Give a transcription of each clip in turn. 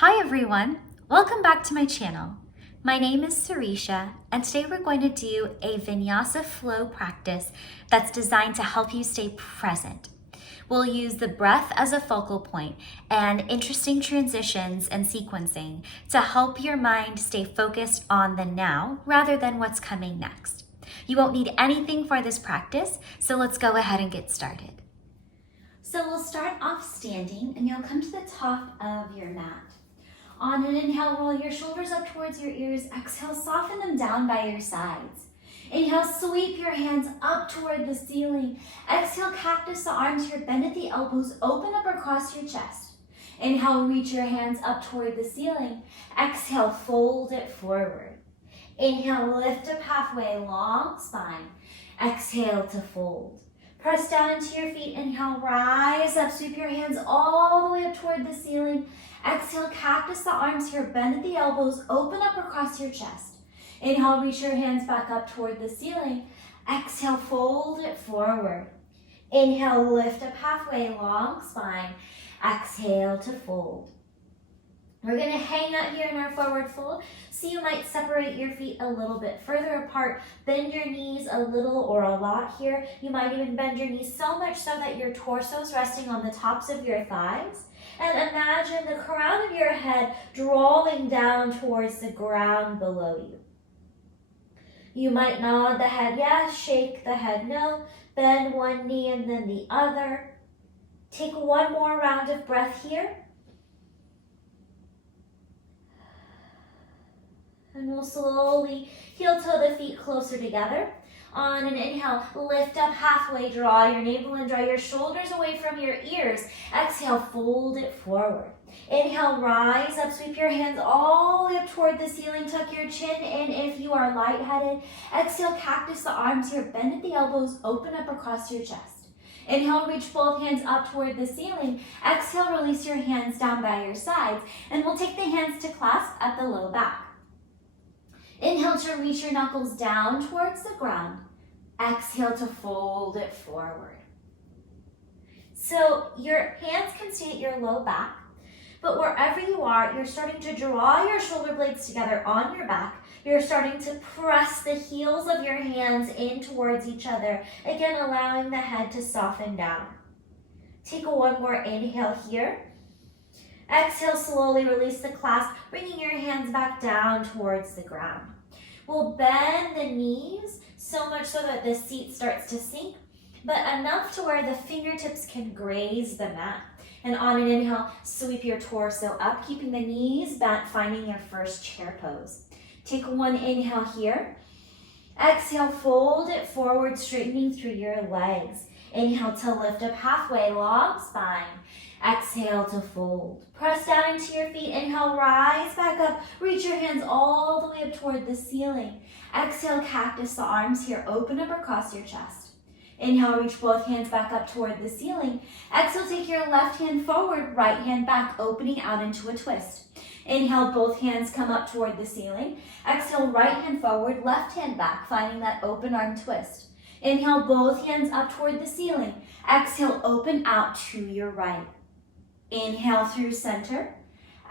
Hi everyone, welcome back to my channel. My name is Sireesha, and today we're going to do a Vinyasa flow practice that's designed to help you stay present. We'll use the breath as a focal point and interesting transitions and sequencing to help your mind stay focused on the now rather than what's coming next. You won't need anything for this practice, so let's go ahead and get started. So we'll start off standing, and you'll come to the top of your mat. On an inhale, roll your shoulders up towards your ears. Exhale, soften them down by your sides. Inhale, sweep your hands up toward the ceiling. Exhale, cactus the arms here, bend at the elbows, open up across your chest. Inhale, reach your hands up toward the ceiling. Exhale, fold it forward. Inhale, lift up halfway, long spine. Exhale to fold. Press down into your feet. Inhale, rise up, sweep your hands all the way up toward the ceiling. Exhale, cactus the arms here, bend at the elbows, open up across your chest. Inhale, reach your hands back up toward the ceiling. Exhale, fold it forward. Inhale, lift up halfway, long spine. Exhale to fold. We're going to hang out here in our forward fold, so you might separate your feet a little bit further apart, bend your knees a little or a lot here. You might even bend your knees so much so that your torso is resting on the tops of your thighs. And imagine the crown of your head drawing down towards the ground below you. You might nod the head yes, shake the head no, bend one knee and then the other. Take one more round of breath here. And we'll slowly heel toe the feet closer together. On an inhale, lift up halfway, draw your navel and draw your shoulders away from your ears. Exhale, fold it forward. Inhale, rise up, sweep your hands all the way up toward the ceiling, tuck your chin in if you are lightheaded. Exhale, cactus the arms here, bend at the elbows, open up across your chest. Inhale, reach both hands up toward the ceiling. Exhale, release your hands down by your sides, and we'll take the hands to clasp at the low back. Inhale to reach your knuckles down towards the ground. Exhale to fold it forward. So your hands can stay at your low back, but wherever you are, you're starting to draw your shoulder blades together on your back. You're starting to press the heels of your hands in towards each other, again allowing the head to soften down. Take one more inhale here. Exhale, slowly release the clasp, bringing your hands back down towards the ground. We'll bend the knees so much so that the seat starts to sink, but enough to where the fingertips can graze the mat. And on an inhale, sweep your torso up, keeping the knees bent, finding your first chair pose. Take one inhale here. Exhale, fold it forward, straightening through your legs. Inhale to lift up halfway, long spine. Exhale to fold. Press down into your feet. Inhale, rise back up. Reach your hands all the way up toward the ceiling. Exhale, cactus the arms here. Open up across your chest. Inhale, reach both hands back up toward the ceiling. Exhale, take your left hand forward, right hand back, opening out into a twist. Inhale, both hands come up toward the ceiling. Exhale, right hand forward, left hand back, finding that open arm twist. Inhale, both hands up toward the ceiling. Exhale, open out to your right. Inhale through center.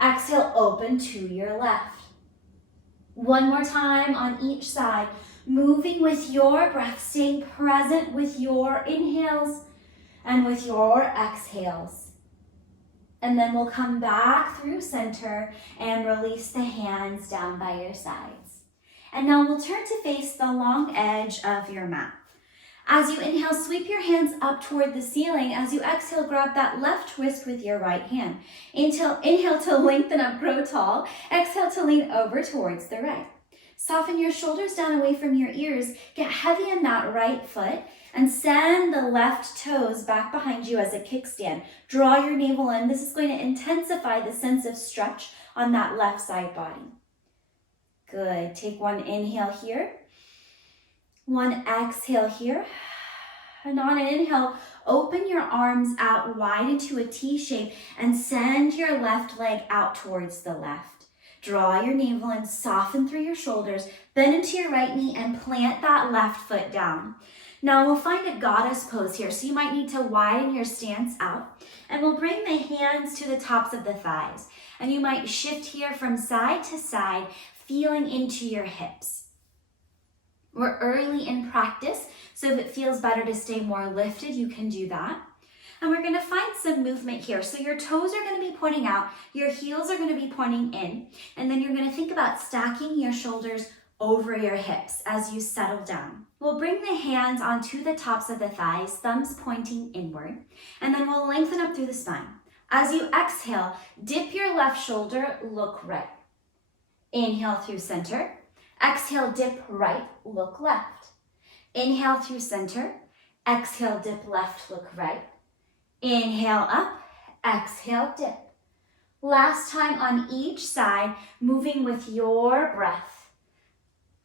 Exhale, open to your left. One more time on each side, moving with your breath, staying present with your inhales and with your exhales. And then we'll come back through center and release the hands down by your sides. And now we'll turn to face the long edge of your mat. As you inhale, sweep your hands up toward the ceiling. As you exhale, grab that left wrist with your right hand. Inhale to lengthen up, grow tall. Exhale to lean over towards the right. Soften your shoulders down away from your ears. Get heavy in that right foot and send the left toes back behind you as a kickstand. Draw your navel in. This is going to intensify the sense of stretch on that left side body. Good. Take one inhale here. One exhale here. And on an inhale, open your arms out wide into a T shape and send your left leg out towards the left. Draw your navel in, soften through your shoulders, bend into your right knee and plant that left foot down. Now we'll find a goddess pose here, so you might need to widen your stance out, and we'll bring the hands to the tops of the thighs, and you might shift here from side to side, feeling into your hips. We're early in practice, so if it feels better to stay more lifted, you can do that. And we're gonna find some movement here. So your toes are gonna be pointing out, your heels are gonna be pointing in, and then you're gonna think about stacking your shoulders over your hips as you settle down. We'll bring the hands onto the tops of the thighs, thumbs pointing inward, and then we'll lengthen up through the spine. As you exhale, dip your left shoulder, look right. Inhale through center. Exhale, dip right, look left. Inhale through center. Exhale, dip left, look right. Inhale up, exhale, dip. Last time on each side, moving with your breath.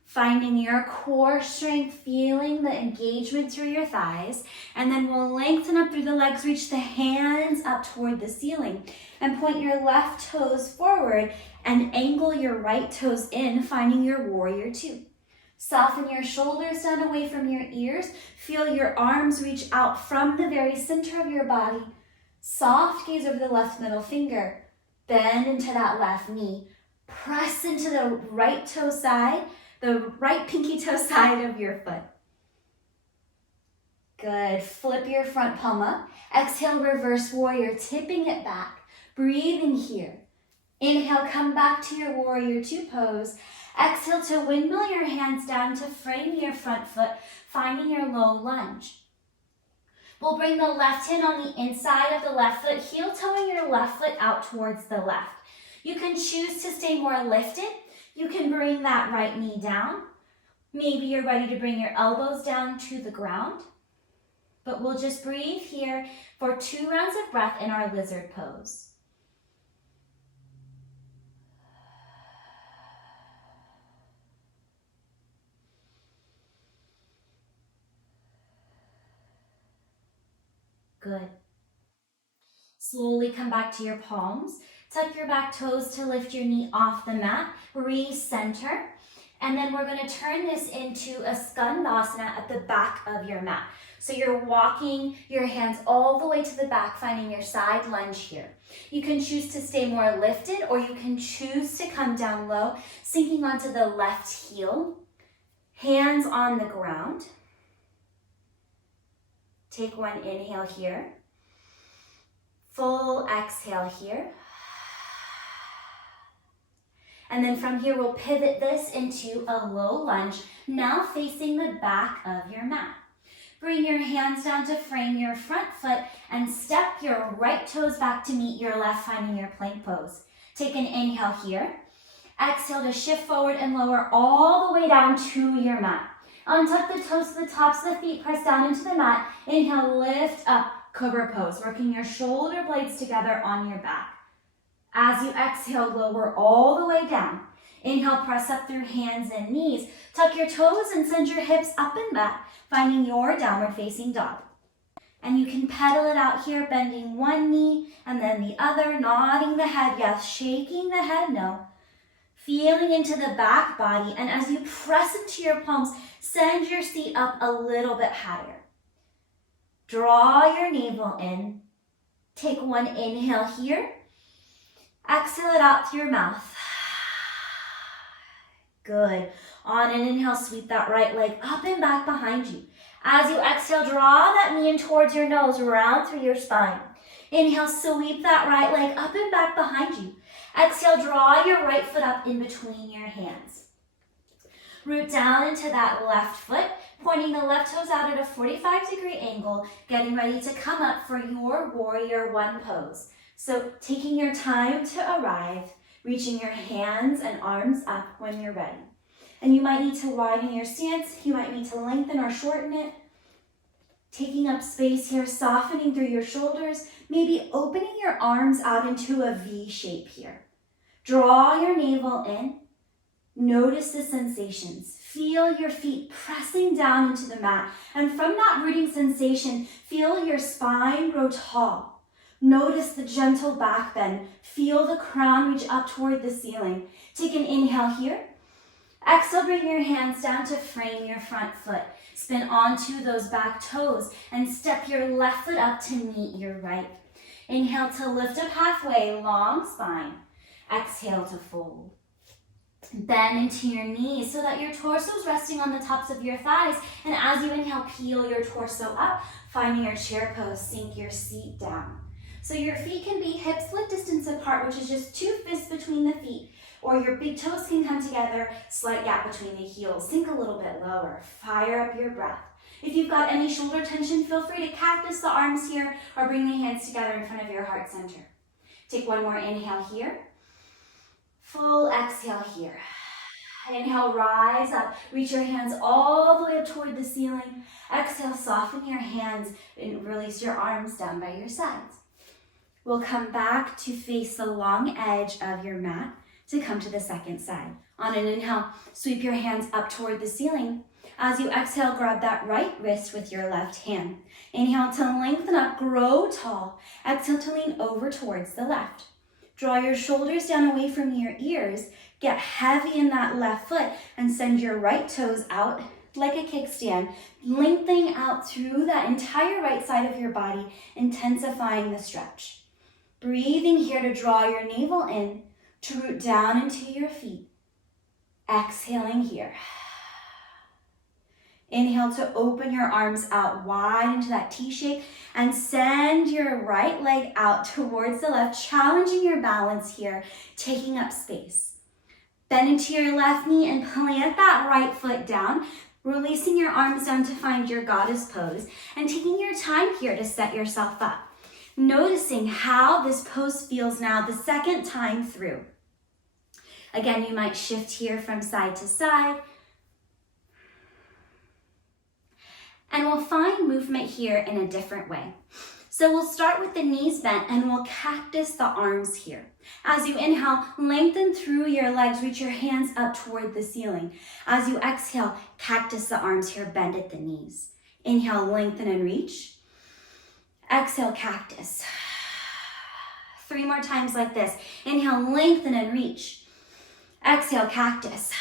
Finding your core strength, feeling the engagement through your thighs, and then we'll lengthen up through the legs, reach the hands up toward the ceiling, and point your left toes forward and angle your right toes in, finding your warrior two. Soften your shoulders down away from your ears. Feel your arms reach out from the very center of your body. Soft gaze over the left middle finger. Bend into that left knee. Press into the right toe side, the right pinky toe side of your foot. Good. Flip your front palm up. Exhale, reverse warrior, tipping it back. Breathing here. Inhale, come back to your warrior two pose. Exhale to windmill your hands down to frame your front foot, finding your low lunge. We'll bring the left hand on the inside of the left foot, heel toeing your left foot out towards the left. You can choose to stay more lifted. You can bring that right knee down. Maybe you're ready to bring your elbows down to the ground. But we'll just breathe here for 2 rounds of breath in our lizard pose. Good. Slowly come back to your palms. Tuck your back toes to lift your knee off the mat. Recenter. And then we're going to turn this into a skandasana at the back of your mat. So you're walking your hands all the way to the back, finding your side lunge here. You can choose to stay more lifted, or you can choose to come down low, sinking onto the left heel. Hands on the ground. Take one inhale here. Full exhale here. And then from here, we'll pivot this into a low lunge, now facing the back of your mat. Bring your hands down to frame your front foot and step your right toes back to meet your left, finding your plank pose. Take an inhale here. Exhale to shift forward and lower all the way down to your mat. Untuck the toes to the tops of the feet, press down into the mat. Inhale, lift up, cobra pose, working your shoulder blades together on your back. As you exhale, lower all the way down. Inhale, press up through hands and knees. Tuck your toes and send your hips up and back, finding your downward facing dog. And you can pedal it out here, bending one knee and then the other, nodding the head, yes, shaking the head, no. Feeling into the back body, and as you press into your palms, send your seat up a little bit higher. Draw your navel in. Take one inhale here. Exhale it out through your mouth. Good. On an inhale, sweep that right leg up and back behind you. As you exhale, draw that knee in towards your nose, round through your spine. Inhale, sweep that right leg up and back behind you. Exhale, draw your right foot up in between your hands. Root down into that left foot, pointing the left toes out at a 45-degree angle, getting ready to come up for your warrior one pose. So taking your time to arrive, reaching your hands and arms up when you're ready. And you might need to widen your stance, you might need to lengthen or shorten it. Taking up space here, softening through your shoulders, maybe opening your arms out into a V shape here. Draw your navel in. Notice the sensations. Feel your feet pressing down into the mat. And from that rooting sensation, feel your spine grow tall. Notice the gentle back bend. Feel the crown reach up toward the ceiling. Take an inhale here. Exhale, bring your hands down to frame your front foot. Spin onto those back toes and step your left foot up to meet your right. Inhale to lift up halfway, long spine. Exhale to fold. Bend into your knees so that your torso is resting on the tops of your thighs. And as you inhale, peel your torso up, finding your chair pose, sink your seat down. So your feet can be hips width distance apart, which is just 2 fists between the feet. Or your big toes can come together, slight gap between the heels. Sink a little bit lower. Fire up your breath. If you've got any shoulder tension, feel free to cactus the arms here or bring the hands together in front of your heart center. Take one more inhale here. Full exhale here. Inhale, rise up. Reach your hands all the way up toward the ceiling. Exhale, soften your hands and release your arms down by your sides. We'll come back to face the long edge of your mat to come to the second side. On an inhale, sweep your hands up toward the ceiling. As you exhale, grab that right wrist with your left hand. Inhale to lengthen up, grow tall. Exhale to lean over towards the left. Draw your shoulders down away from your ears. Get heavy in that left foot and send your right toes out like a kickstand, lengthening out through that entire right side of your body, intensifying the stretch. Breathing here to draw your navel in, to root down into your feet. Exhaling here. Inhale to open your arms out wide into that T shape and send your right leg out towards the left, challenging your balance here, taking up space. Bend into your left knee and plant that right foot down, releasing your arms down to find your goddess pose and taking your time here to set yourself up. Noticing how this pose feels now the second time through. Again, you might shift here from side to side. And we'll find movement here in a different way. So we'll start with the knees bent and we'll cactus the arms here. As you inhale, lengthen through your legs, reach your hands up toward the ceiling. As you exhale, cactus the arms here, bend at the knees. Inhale, lengthen and reach. Exhale, cactus. 3 more times like this. Inhale, lengthen and reach. Exhale, cactus.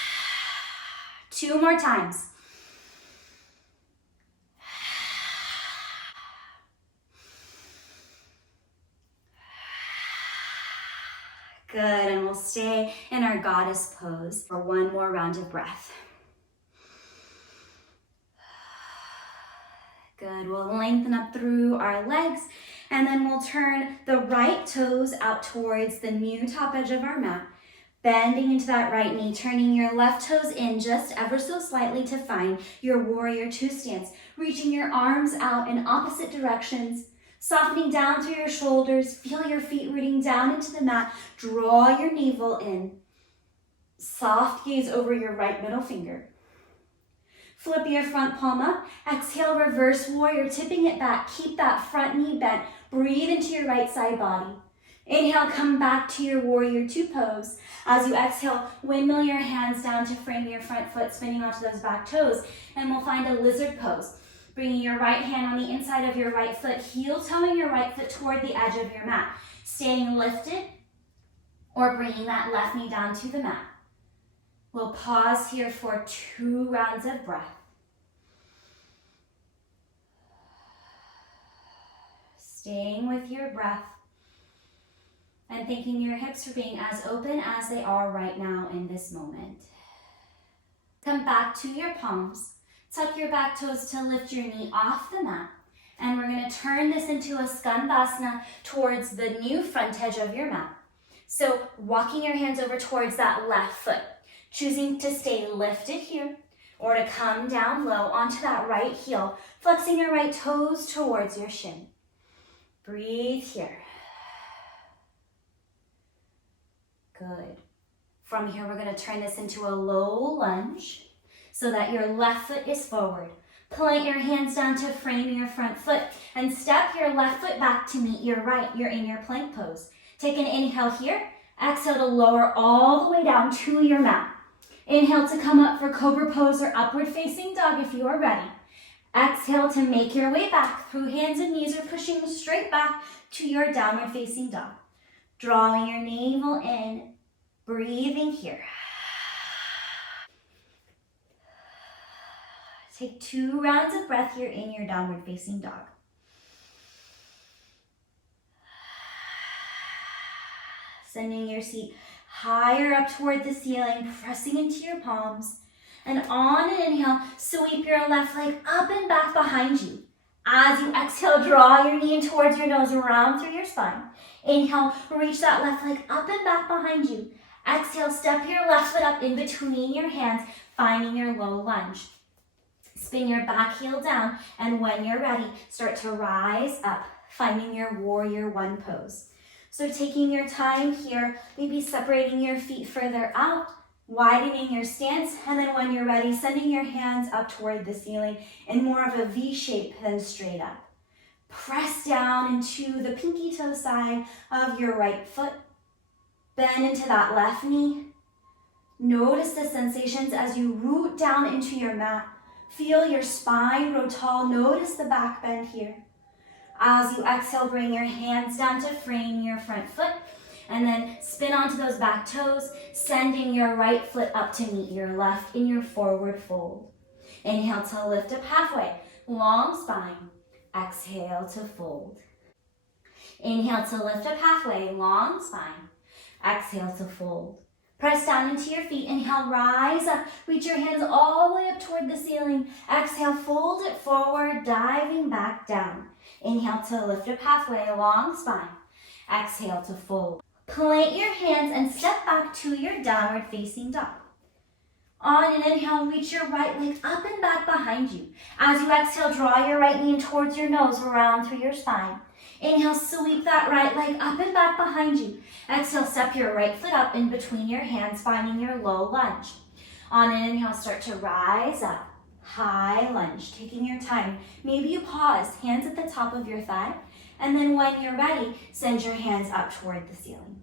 2 more times. Good, and we'll stay in our goddess pose for 1 more round of breath. Good, we'll lengthen up through our legs, and then we'll turn the right toes out towards the new top edge of our mat, bending into that right knee, turning your left toes in just ever so slightly to find your warrior 2 stance, reaching your arms out in opposite directions, softening down through your shoulders, feel your feet rooting down into the mat, draw your navel in, soft gaze over your right middle finger. Flip your front palm up, exhale, reverse warrior, tipping it back, keep that front knee bent, breathe into your right side body. Inhale, come back to your warrior 2 pose. As you exhale, windmill your hands down to frame your front foot, spinning onto those back toes, and we'll find a lizard pose. Bringing your right hand on the inside of your right foot, heel-toeing your right foot toward the edge of your mat. Staying lifted or bringing that left knee down to the mat. We'll pause here for 2 rounds of breath. Staying with your breath and thanking your hips for being as open as they are right now in this moment. Come back to your palms. Tuck your back toes to lift your knee off the mat. And we're going to turn this into a skandasana towards the new front edge of your mat. So walking your hands over towards that left foot, choosing to stay lifted here or to come down low onto that right heel, flexing your right toes towards your shin. Breathe here. Good. From here, we're going to turn this into a low lunge so that your left foot is forward. Plant your hands down to frame your front foot and step your left foot back to meet your right. You're in your plank pose. Take an inhale here. Exhale to lower all the way down to your mat. Inhale to come up for cobra pose or upward facing dog if you are ready. Exhale to make your way back through hands and knees or pushing straight back to your downward facing dog. Drawing your navel in, breathing here. Take 2 rounds of breath here in your downward facing dog. Sending your seat higher up toward the ceiling, pressing into your palms. And on an inhale, sweep your left leg up and back behind you. As you exhale, draw your knee in towards your nose, around through your spine. Inhale, reach that left leg up and back behind you. Exhale, step your left foot up in between your hands, finding your low lunge. Spin your back heel down, and when you're ready, start to rise up, finding your warrior one pose. So taking your time here, maybe separating your feet further out, widening your stance, and then when you're ready, sending your hands up toward the ceiling in more of a V shape than straight up. Press down into the pinky toe side of your right foot. Bend into that left knee. Notice the sensations as you root down into your mat. Feel your spine grow tall. Notice the back bend here. As you exhale, bring your hands down to frame your front foot. And then spin onto those back toes, sending your right foot up to meet your left in your forward fold. Inhale to lift up halfway, long spine. Exhale to fold. Inhale to lift up halfway, long spine. Exhale to fold. Press down into your feet. Inhale, rise up. Reach your hands all the way up toward the ceiling. Exhale, fold it forward, diving back down. Inhale to lift up halfway, long spine. Exhale to fold. Plant your hands and step back to your downward facing dog. On an inhale, reach your right leg up and back behind you. As you exhale, draw your right knee in towards your nose, around through your spine. Inhale, sweep that right leg up and back behind you. Exhale, step your right foot up in between your hands, finding your low lunge. On an inhale, start to rise up. High lunge, taking your time. Maybe you pause, hands at the top of your thigh. And then when you're ready, send your hands up toward the ceiling.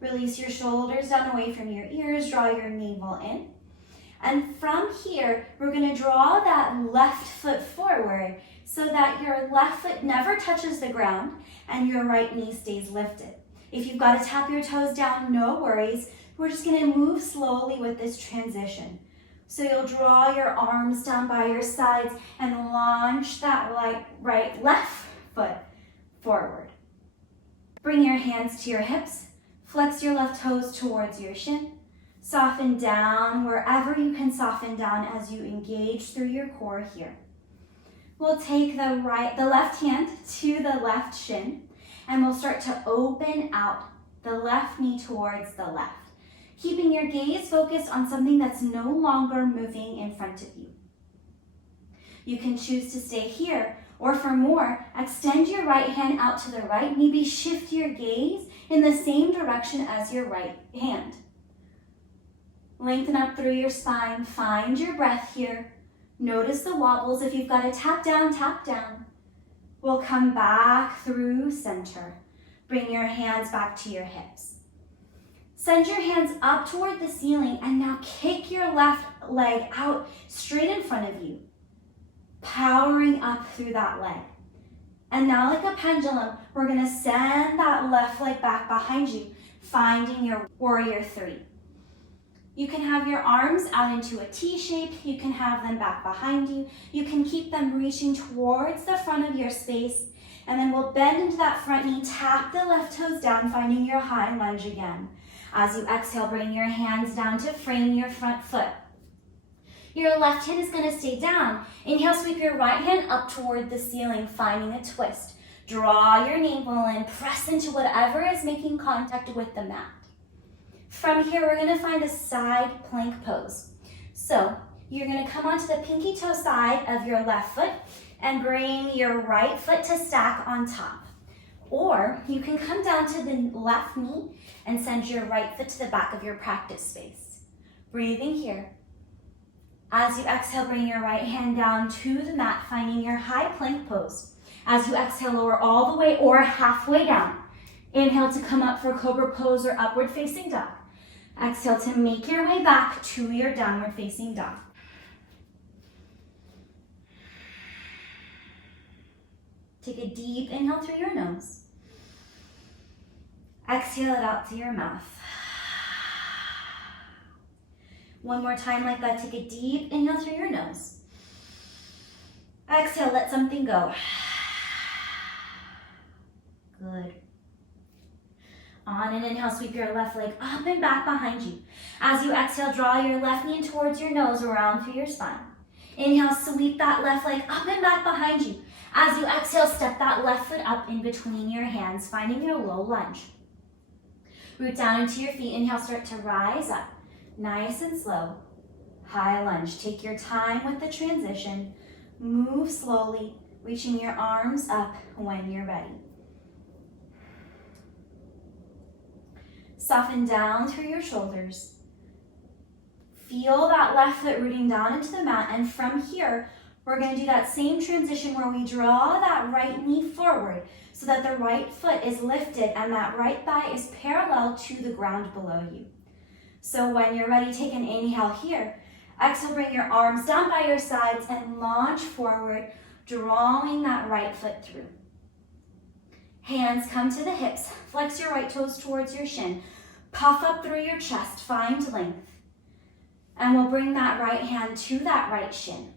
Release your shoulders down away from your ears, draw your navel in. And from here, we're gonna draw that left foot forward so that your left foot never touches the ground and your right knee stays lifted. If you've got to tap your toes down, no worries. We're just gonna move slowly with this transition. So you'll draw your arms down by your sides and launch that left foot forward. Bring your hands to your hips, flex your left toes towards your shin, soften down wherever you can soften down as you engage through your core here. We'll take the left hand to the left shin, and we'll start to open out the left knee towards the left, keeping your gaze focused on something that's no longer moving in front of you. You can choose to stay here, or for more, extend your right hand out to the right. Maybe shift your gaze in the same direction as your right hand. Lengthen up through your spine. Find your breath here. Notice the wobbles. If you've got to tap down, tap down. We'll come back through center. Bring your hands back to your hips. Send your hands up toward the ceiling and now kick your left leg out straight in front of you, powering up through that leg. And now like a pendulum, we're gonna send that left leg back behind you, finding your warrior three. You can have your arms out into a T shape. You can have them back behind you. You can keep them reaching towards the front of your space. And then we'll bend into that front knee, tap the left toes down, finding your high lunge again. As you exhale, bring your hands down to frame your front foot. Your left hand is gonna stay down. Inhale, sweep your right hand up toward the ceiling, finding a twist. Draw your navel in, press into whatever is making contact with the mat. From here, we're gonna find a side plank pose. So you're gonna come onto the pinky toe side of your left foot and bring your right foot to stack on top. Or you can come down to the left knee and send your right foot to the back of your practice space. Breathing here. As you exhale, bring your right hand down to the mat, finding your high plank pose. As you exhale, lower all the way or halfway down. Inhale to come up for cobra pose or upward facing dog. Exhale to make your way back to your downward facing dog. Take a deep inhale through your nose. Exhale it out to your mouth. One more time like that. Take a deep inhale through your nose. Exhale, let something go. Good. On an inhale, sweep your left leg up and back behind you. As you exhale, draw your left knee towards your nose, around through your spine. Inhale, sweep that left leg up and back behind you. As you exhale, step that left foot up in between your hands, finding your low lunge. Root down into your feet. Inhale, start to rise up. Nice and slow. High lunge. Take your time with the transition. Move slowly, reaching your arms up when you're ready. Soften down through your shoulders. Feel that left foot rooting down into the mat, and from here, we're going to do that same transition where we draw that right knee forward so that the right foot is lifted and that right thigh is parallel to the ground below you. So when you're ready, take an inhale here. Exhale, bring your arms down by your sides and launch forward, drawing that right foot through. Hands come to the hips. Flex your right toes towards your shin. Puff up through your chest, find length. And we'll bring that right hand to that right shin.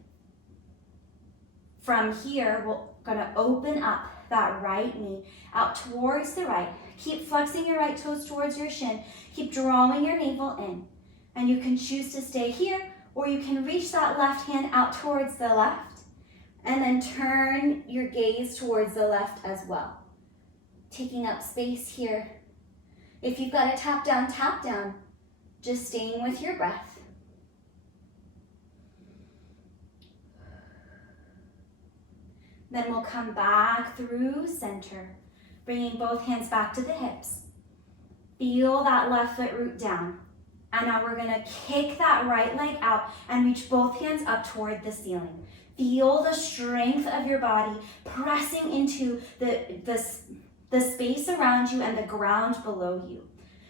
From here, we're gonna open up that right knee out towards the right. Keep flexing your right toes towards your shin. Keep drawing your navel in. And you can choose to stay here, or you can reach that left hand out towards the left and then turn your gaze towards the left as well. Taking up space here. If you've got a tap down, just staying with your breath. Then we'll come back through center, bringing both hands back to the hips. Feel that left foot root down. And now we're gonna kick that right leg out and reach both hands up toward the ceiling. Feel the strength of your body pressing into the space around you and the ground below you.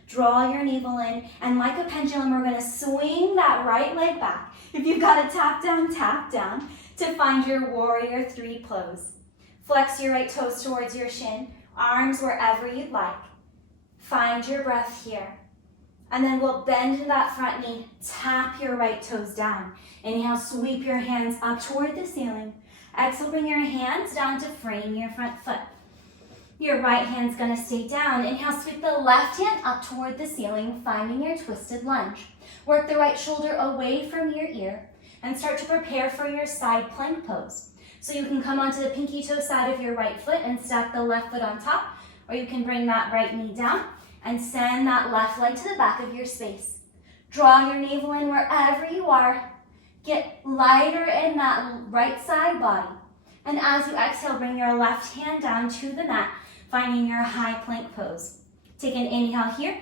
Draw your navel in, and like a pendulum, we're gonna swing that right leg back. If you've got a tap down to find your warrior 3 pose. Flex your right toes towards your shin, arms wherever you'd like. Find your breath here. And then we'll bend that front knee, tap your right toes down. Inhale, sweep your hands up toward the ceiling. Exhale, bring your hands down to frame your front foot. Your right hand's gonna stay down. Inhale, sweep the left hand up toward the ceiling, finding your twisted lunge. Work the right shoulder away from your ear and start to prepare for your side plank pose. So you can come onto the pinky toe side of your right foot and stack the left foot on top, or you can bring that right knee down and send that left leg to the back of your space. Draw your navel in wherever you are. Get lighter in that right side body. And as you exhale, bring your left hand down to the mat, finding your high plank pose. Take an inhale here.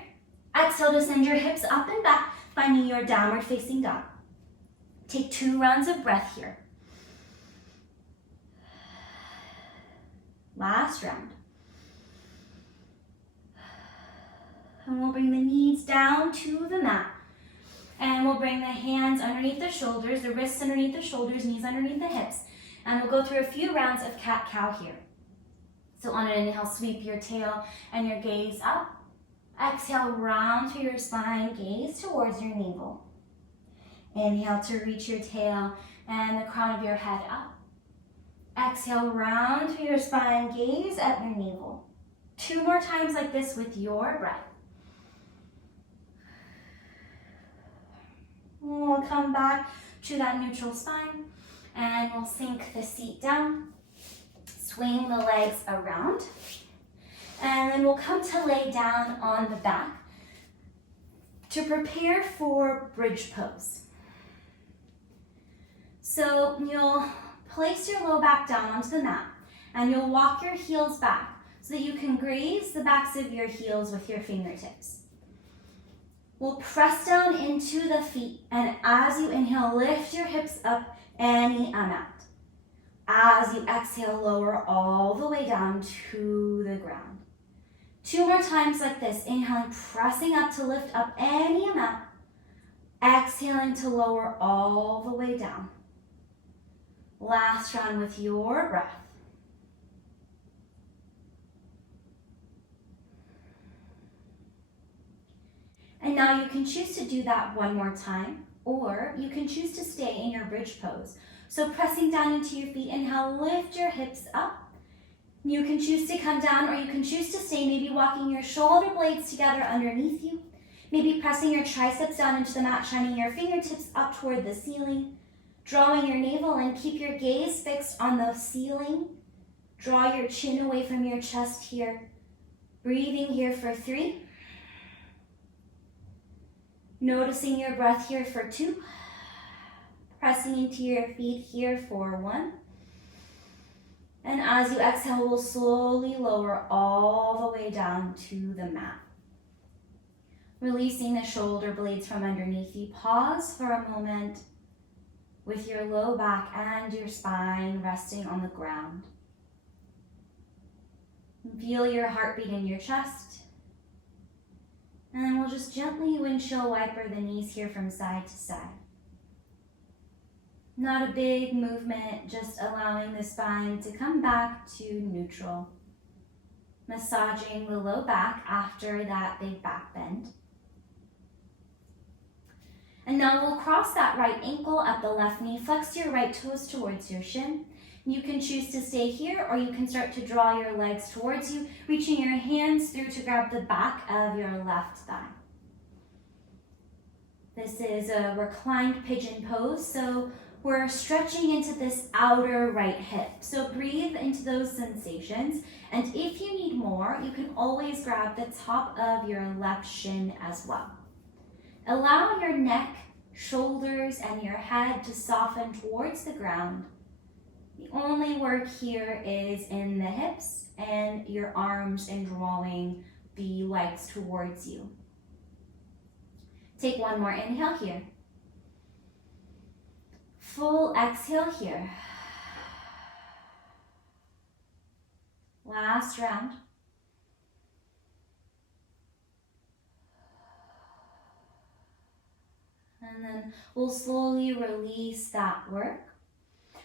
Exhale to send your hips up and back, finding your downward facing dog. Take 2 rounds of breath here. Last round. And we'll bring the knees down to the mat. And we'll bring the hands underneath the shoulders, the wrists underneath the shoulders, knees underneath the hips. And we'll go through a few rounds of cat-cow here. So on an inhale, sweep your tail and your gaze up. Exhale, round through your spine, gaze towards your navel. Inhale to reach your tail and the crown of your head up. Exhale, round through your spine, gaze at your navel. 2 more times like this with your breath. We'll come back to that neutral spine and we'll sink the seat down. Swing the legs around. And then we'll come to lay down on the back to prepare for bridge pose. So you'll place your low back down onto the mat and you'll walk your heels back so that you can graze the backs of your heels with your fingertips. We'll press down into the feet, and as you inhale, lift your hips up any amount. As you exhale, lower all the way down to the ground. 2 more times like this. Inhaling, pressing up to lift up any amount. Exhaling to lower all the way down. Last round with your breath. And now you can choose to do that 1 more time, or you can choose to stay in your bridge pose So pressing down into your feet, inhale, lift your hips up. You can choose to come down or you can choose to stay, maybe walking your shoulder blades together underneath you. Maybe pressing your triceps down into the mat, shining your fingertips up toward the ceiling. Drawing your navel in, keep your gaze fixed on the ceiling. Draw your chin away from your chest here. Breathing here for 3. Noticing your breath here for 2. Pressing into your feet here for 1. And as you exhale, we'll slowly lower all the way down to the mat. Releasing the shoulder blades from underneath you. Pause for a moment with your low back and your spine resting on the ground. Feel your heartbeat in your chest. And then we'll just gently windshield wiper the knees here from side to side. Not a big movement, just allowing the spine to come back to neutral. Massaging the low back after that big back bend. And now we'll cross that right ankle at the left knee. Flex your right toes towards your shin. You can choose to stay here or you can start to draw your legs towards you, reaching your hands through to grab the back of your left thigh. This is a reclined pigeon pose, so we're stretching into this outer right hip. So breathe into those sensations. And if you need more, you can always grab the top of your left shin as well. Allow your neck, shoulders, and your head to soften towards the ground. The only work here is in the hips and your arms and drawing the legs towards you. Take one more inhale here. Full exhale here. Last round. And then we'll slowly release that work.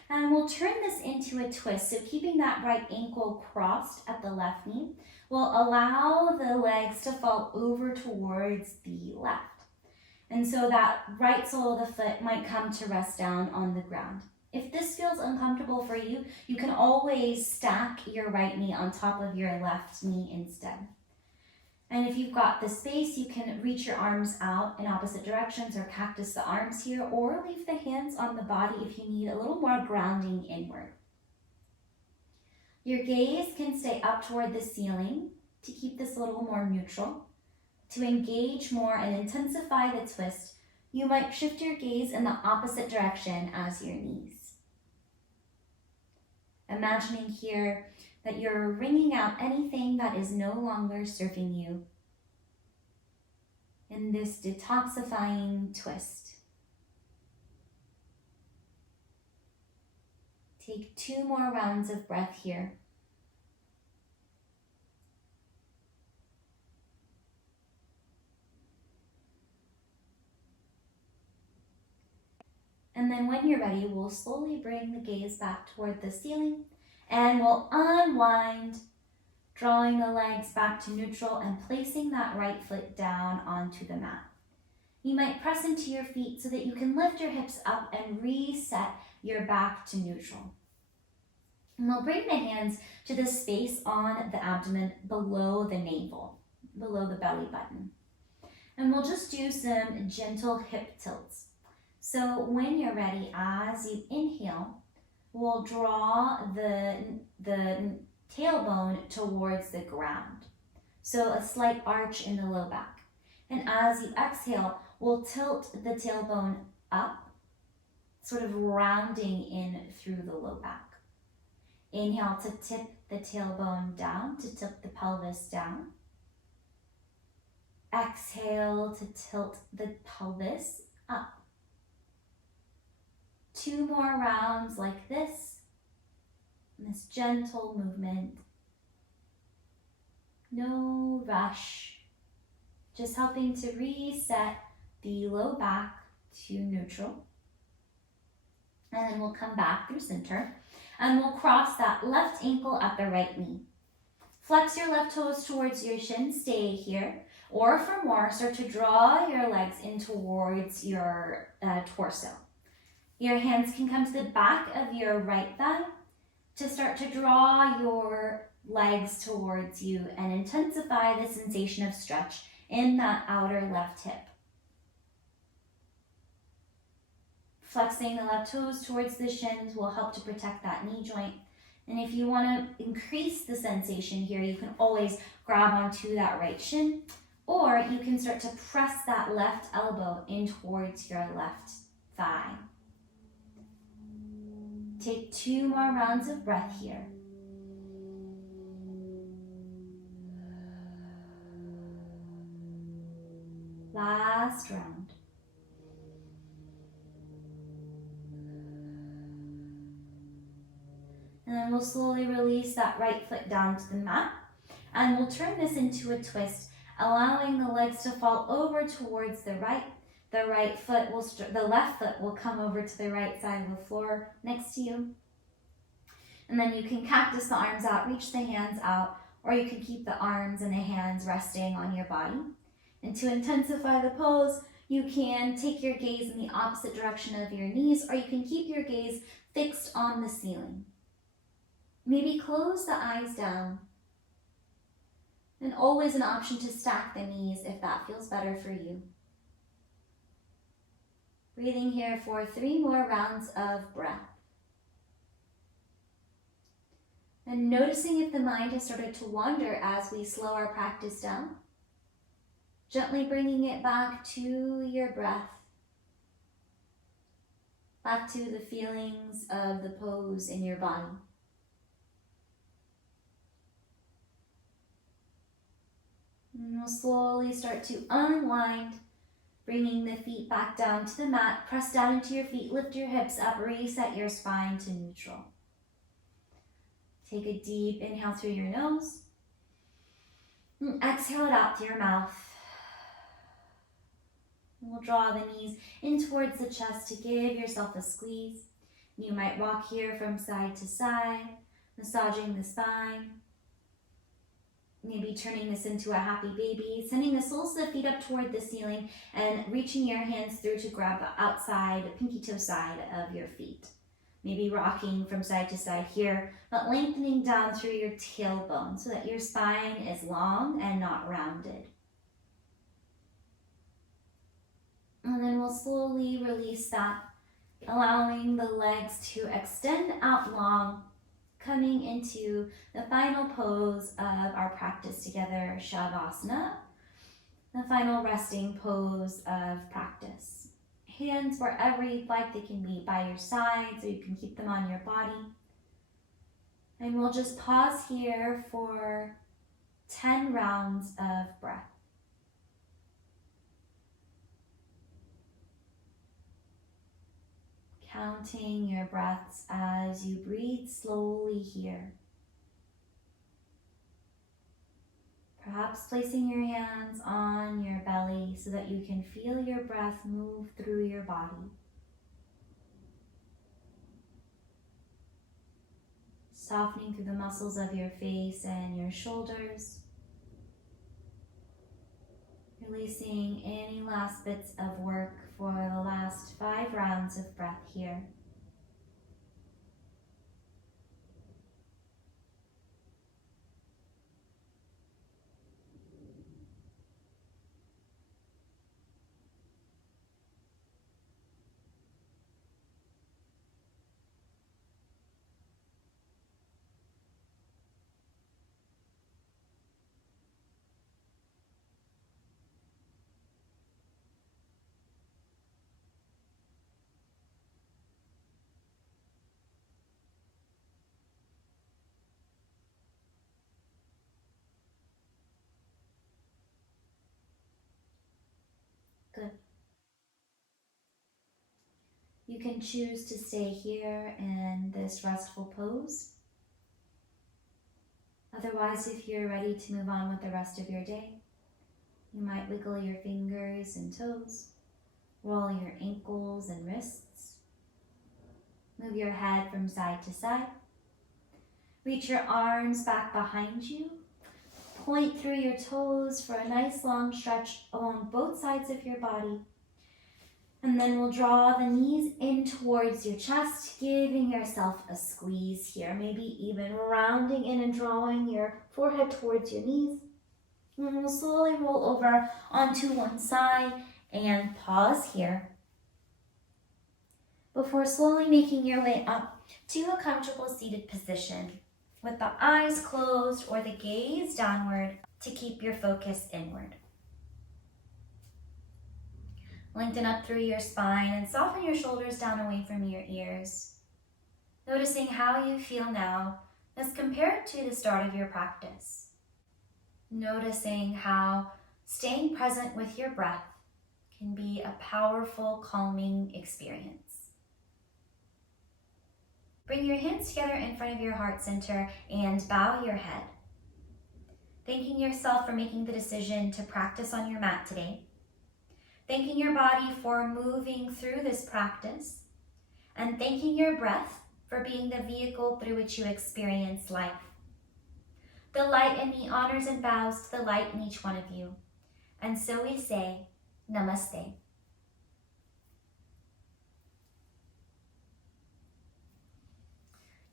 And we'll turn this into a twist. So keeping that right ankle crossed at the left knee will allow the legs to fall over towards the left. And so that right sole of the foot might come to rest down on the ground. If this feels uncomfortable for you, you can always stack your right knee on top of your left knee instead. And if you've got the space, you can reach your arms out in opposite directions or cactus the arms here, or leave the hands on the body if you need a little more grounding inward. Your gaze can stay up toward the ceiling to keep this a little more neutral. To engage more and intensify the twist, you might shift your gaze in the opposite direction as your knees. Imagining here that you're wringing out anything that is no longer serving you in this detoxifying twist. Take 2 more rounds of breath here. And then when you're ready, we'll slowly bring the gaze back toward the ceiling and we'll unwind, drawing the legs back to neutral and placing that right foot down onto the mat. You might press into your feet so that you can lift your hips up and reset your back to neutral. And we'll bring the hands to the space on the abdomen below the navel, below the belly button. And we'll just do some gentle hip tilts. So when you're ready, as you inhale, we'll draw the tailbone towards the ground. So a slight arch in the low back. And as you exhale, we'll tilt the tailbone up, sort of rounding in through the low back. Inhale to tip the tailbone down, to tilt the pelvis down. Exhale to tilt the pelvis up. 2 more rounds like this gentle movement. No rush, just helping to reset the low back to neutral. And then we'll come back through center and we'll cross that left ankle at the right knee. Flex your left toes towards your shin, stay here. Or for more, start to draw your legs in towards your torso. Your hands can come to the back of your right thigh to start to draw your legs towards you and intensify the sensation of stretch in that outer left hip. Flexing the left toes towards the shins will help to protect that knee joint. And if you want to increase the sensation here, you can always grab onto that right shin, or you can start to press that left elbow in towards your left thigh. Take 2 more rounds of breath here. Last round. And then we'll slowly release that right foot down to the mat. And we'll turn this into a twist, allowing the legs to fall over towards the right. The left foot will come over to the right side of the floor next to you. And then you can cactus the arms out, reach the hands out, or you can keep the arms and the hands resting on your body. And to intensify the pose, you can take your gaze in the opposite direction of your knees, or you can keep your gaze fixed on the ceiling. Maybe close the eyes down. And always an option to stack the knees if that feels better for you. Breathing here for 3 more rounds of breath. And noticing if the mind has started to wander as we slow our practice down. Gently bringing it back to your breath. Back to the feelings of the pose in your body. And we'll slowly start to unwind, bringing the feet back down to the mat. Press down into your feet, lift your hips up, reset your spine to neutral. Take a deep inhale through your nose. And exhale it out through your mouth. And we'll draw the knees in towards the chest to give yourself a squeeze. You might walk here from side to side, massaging the spine. Maybe turning this into a happy baby, sending the soles of the feet up toward the ceiling and reaching your hands through to grab the outside, pinky toe side of your feet. Maybe rocking from side to side here, but lengthening down through your tailbone so that your spine is long and not rounded. And then we'll slowly release that, allowing the legs to extend out long, coming into the final pose of our practice together, Shavasana, the final resting pose of practice. Hands wherever you'd like, they can be by your sides or you can keep them on your body. And we'll just pause here for 10 rounds of breath. Counting your breaths as you breathe slowly here. Perhaps placing your hands on your belly so that you can feel your breath move through your body. Softening through the muscles of your face and your shoulders. Releasing any last bits of work for the last 5 rounds of breath here. Good. You can choose to stay here in this restful pose. Otherwise, if you're ready to move on with the rest of your day, you might wiggle your fingers and toes, roll your ankles and wrists, move your head from side to side, reach your arms back behind you, point through your toes for a nice long stretch along both sides of your body. And then we'll draw the knees in towards your chest, giving yourself a squeeze here. Maybe even rounding in and drawing your forehead towards your knees. And we'll slowly roll over onto one side and pause here before slowly making your way up to a comfortable seated position with the eyes closed or the gaze downward to keep your focus inward. Lengthen up through your spine and soften your shoulders down away from your ears. Noticing how you feel now as compared to the start of your practice. Noticing how staying present with your breath can be a powerful, calming experience. Bring your hands together in front of your heart center and bow your head. Thanking yourself for making the decision to practice on your mat today. Thanking your body for moving through this practice, and thanking your breath for being the vehicle through which you experience life. The light in me honors and bows to the light in each one of you. And so we say, Namaste.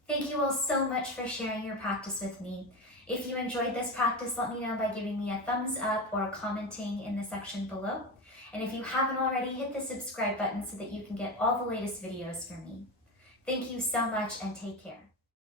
Thank you all so much for sharing your practice with me. If you enjoyed this practice, let me know by giving me a thumbs up or commenting in the section below. And if you haven't already, hit the subscribe button so that you can get all the latest videos from me. Thank you so much and take care.